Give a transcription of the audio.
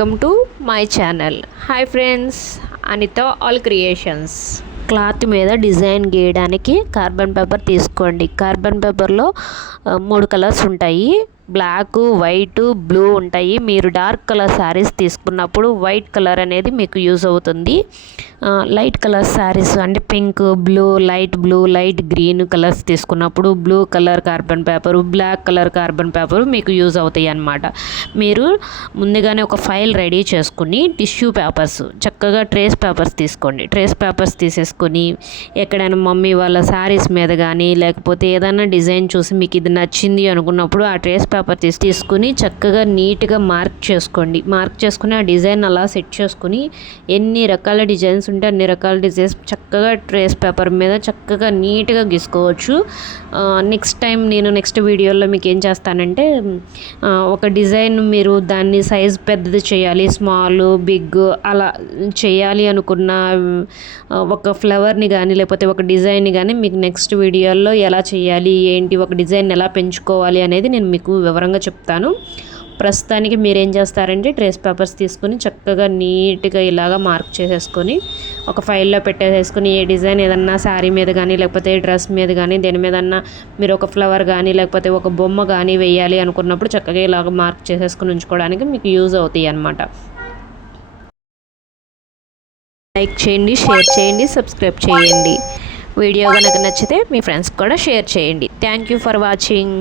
Welcome to my channel hi friends Anitha all creations cloth మీద design గీయడానికి carbon paper తీసుకోండి. Carbon పేపర్లో మూడు కలర్స్ ఉంటాయి. బ్లాక్ వైట్ బ్లూ ఉంటాయి. మీరు డార్క్ కలర్ శారీస్ తీసుకున్నప్పుడు వైట్ కలర్ అనేది మీకు యూజ్ అవుతుంది. లైట్ కలర్ శారీస్ అంటే pink blue light blue light green colours తీసుకున్నప్పుడు blue colour carbon paper black colour carbon paper మీకు యూజ్ అవుతాయి అన్నమాట. మీరు ముందుగానే ఒక ఫైల్ రెడీ చేసుకుని టిష్యూ పేపర్స్ చక్కగా ట్రేస్ పేపర్స్ తీసుకోండి. ట్రేస్ పేపర్స్ తీసేసుకొని ఎక్కడైనా మమ్మీ వాళ్ళ శారీస్ మీద కానీ లేకపోతే ఏదైనా డిజైన్ చూసి మీకు ఇది నచ్చింది అనుకున్నప్పుడు ఆ ట్రేస్ పేపర్ తీసి తీసుకుని చక్కగా నీట్గా మార్క్ చేసుకోండి. మార్క్ చేసుకుని ఆ డిజైన్ అలా సెట్ చేసుకుని ఎన్ని రకాల డిజైన్స్ ఉంటే అన్ని రకాల డిజైన్స్ చక్కగా ట్రేస్ పేపర్ మీద చక్కగా నీట్గా గీసుకోవచ్చు. నెక్స్ట్ టైం నేను నెక్స్ట్ వీడియోలో మీకు ఏం చేస్తానంటే ఒక డిజైన్ మీరు దాన్ని సైజ్ పెద్దది చేయాలి స్మాల్ బిగ్ అలా చేయాలి అనుకున్న ఒక ఫ్లవర్ని కానీ లేకపోతే ఒక డిజైన్ కానీ మీకు నెక్స్ట్ వీడియోలో ఎలా చేయాలి ఏంటి ఒక డిజైన్ ఎలా పెంచుకోవాలి అనేది నేను మీకు వివరంగా చెప్తాను. ప్రస్తుతానికి మీరు ఏం చేస్తారంటే ట్రేస్ పేపర్స్ తీసుకుని చక్కగా నీట్గా ఇలాగా మార్క్ చేసేసుకొని ఒక ఫైల్లో పెట్టేసేసుకుని ఏ డిజైన్ ఏదన్నా శారీ మీద కానీ లేకపోతే డ్రెస్ మీద కానీ దేని మీదన్నా మీరు ఒక ఫ్లవర్ కానీ లేకపోతే ఒక బొమ్మ కానీ వేయాలి అనుకున్నప్పుడు చక్కగా ఇలాగ మార్క్ చేసేసుకుని ఉంచుకోవడానికి మీకు యూజ్ అవుతాయి అన్నమాట. లైక్ చేయండి షేర్ చేయండి సబ్స్క్రైబ్ చేయండి. వీడియో కనుక నచ్చితే మీ ఫ్రెండ్స్ కూడా షేర్ చేయండి. Thank you for watching.